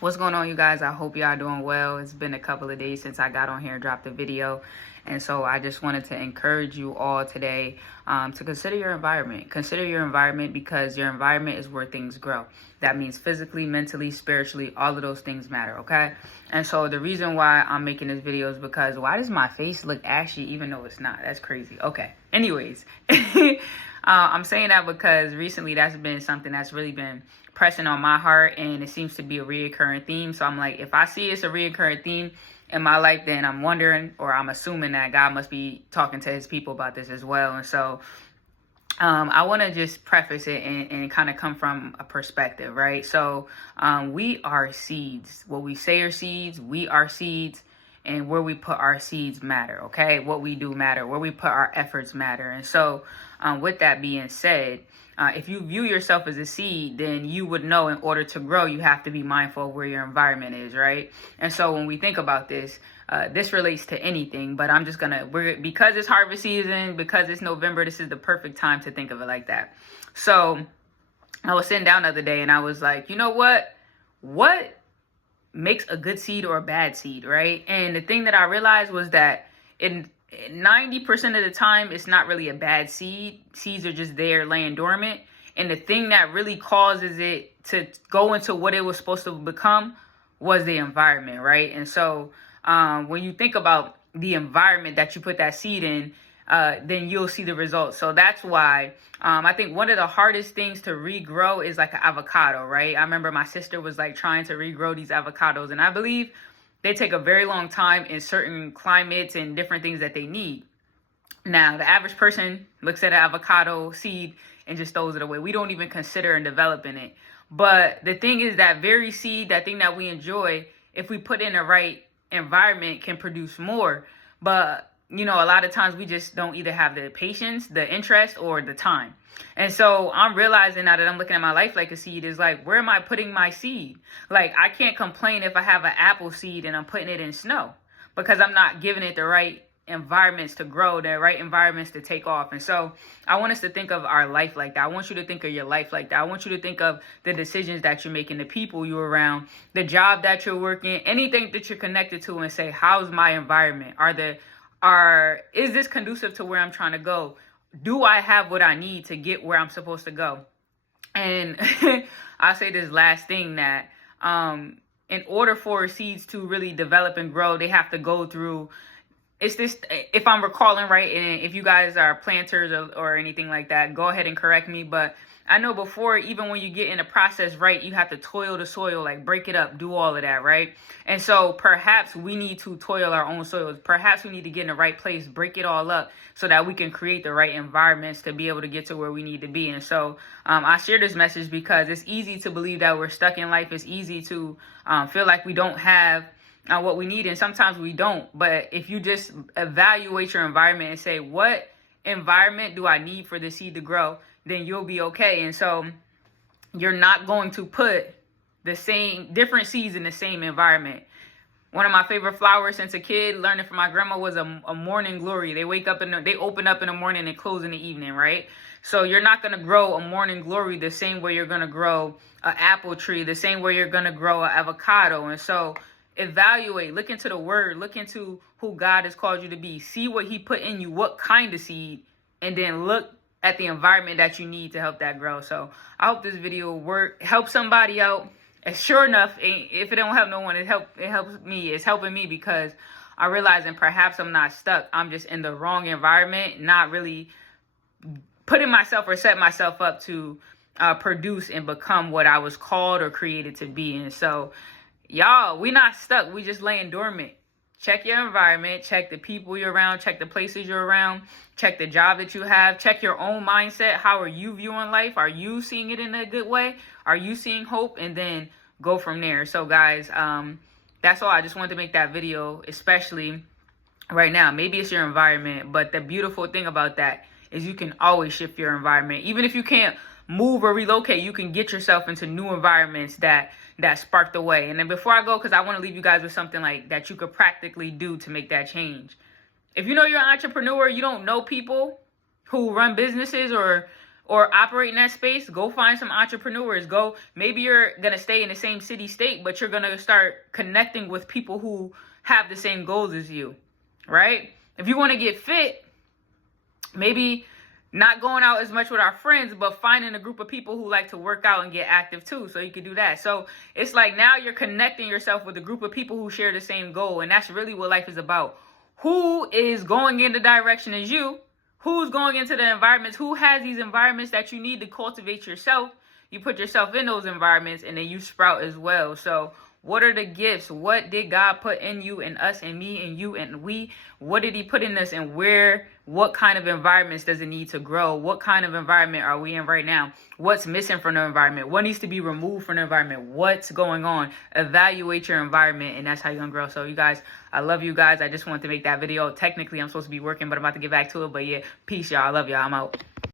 What's going on, you guys? I hope y'all doing well. It's been a couple of days since I got on here and dropped a video. And so I just wanted to encourage you all today to consider your environment. Consider your environment because your environment is where things grow. That means physically, mentally, spiritually, all of those things matter, okay? And so the reason why I'm making this video is because why does my face look ashy even though it's not? That's crazy. Okay. Anyways, I'm saying that because recently that's been something that's really been pressing on my heart, and it seems to be a reoccurring theme. So I'm like, if I see it's a reoccurring theme in my life, then I'm wondering, or I'm assuming that God must be talking to his people about this as well. And so I want to just preface it and kind of come from a perspective, right? So we are seeds. What we say are seeds, we are seeds, and where we put our seeds matter, okay? What we do matter, where we put our efforts matter. And so with that being said, if you view yourself as a seed, then you would know in order to grow, you have to be mindful of where your environment is, right? And so when we think about this, this relates to anything, but I'm just because it's harvest season, because it's November, this is the perfect time to think of it like that. So I was sitting down the other day and I was like, you know what? What makes a good seed or a bad seed, right? And the thing that I realized was that in 90% of the time, it's not really a bad seed. Seeds are just there laying dormant. And the thing that really causes it to go into what it was supposed to become was the environment, right? And so when you think about the environment that you put that seed in, then you'll see the results. So that's why I think one of the hardest things to regrow is like an avocado, right? I remember my sister was like trying to regrow these avocados, and I believe they take a very long time in certain climates and different things that they need. Now, the average person looks at an avocado seed and just throws it away. We don't even consider and developing it. But the thing is that very seed, that thing that we enjoy, if we put in the right environment, can produce more. But you know, a lot of times we just don't either have the patience, the interest, or the time. And so I'm realizing now that I'm looking at my life like a seed is like, where am I putting my seed? Like, I can't complain if I have an apple seed and I'm putting it in snow because I'm not giving it the right environments to grow, the right environments to take off. And so I want us to think of our life like that. I want you to think of your life like that. I want you to think of the decisions that you're making, the people you're around, the job that you're working, anything that you're connected to, and say, how's my environment? Is this conducive to where I'm trying to go? Do I have what I need to get where I'm supposed to go? And I'll say this last thing, that in order for seeds to really develop and grow, they have to go through, if I'm recalling right, and if you guys are planters or anything like that, go ahead and correct me, but I know before, even when you get in the process right, you have to toil the soil, like break it up, do all of that, right? And so perhaps we need to toil our own soils. Perhaps we need to get in the right place, break it all up so that we can create the right environments to be able to get to where we need to be. And so I share this message because it's easy to believe that we're stuck in life. It's easy to feel like we don't have what we need, and sometimes we don't. But if you just evaluate your environment and say, what environment do I need for the seed to grow, then you'll be okay. And so you're not going to put the same different seeds in the same environment. One of my favorite flowers since a kid, learning from my grandma, was a morning glory. They wake up they open up in the morning and close in the evening, right? So you're not going to grow a morning glory the same way you're going to grow an apple tree, the same way you're going to grow an avocado. And so evaluate, look into the word, look into who God has called you to be, see what he put in you, what kind of seed, and then look at the environment that you need to help that grow. So I hope this video help somebody out. And sure enough, if it don't help no one, it helps me. It's helping me because I realize, and perhaps I'm not stuck. I'm just in the wrong environment, not really putting myself or set myself up to produce and become what I was called or created to be. And so, y'all, we not stuck. We just laying dormant. Check your environment, check the people you're around, check the places you're around, check the job that you have, check your own mindset. How are you viewing life? Are you seeing it in a good way? Are you seeing hope? And then go from there. So guys, that's all. I just wanted to make that video, especially right now. Maybe it's your environment, but the beautiful thing about that is you can always shift your environment. Even if you can't move or relocate, you can get yourself into new environments that spark the way. And then before I go, because I want to leave you guys with something like that you could practically do to make that change. If you know you're an entrepreneur, you don't know people who run businesses or or operate in that space, go find some entrepreneurs. Go, maybe you're going to stay in the same city, state, but you're going to start connecting with people who have the same goals as you, right? If you want to get fit, maybe not going out as much with our friends, but finding a group of people who like to work out and get active too, so you can do that. So it's like now you're connecting yourself with a group of people who share the same goal, and that's really what life is about. Who is going in the direction as you? Who's going into the environments? Who has these environments that you need to cultivate yourself? You put yourself in those environments and then you sprout as well. So what are the gifts? What did God put in you and us and me and you and we? What did he put in us, and what kind of environments does it need to grow? What kind of environment are we in right now? What's missing from the environment? What needs to be removed from the environment? What's going on? Evaluate your environment, and that's how you're gonna grow. So you guys, I love you guys. I just wanted to make that video. Technically, I'm supposed to be working, but I'm about to get back to it. But yeah, peace, y'all. I love y'all. I'm out.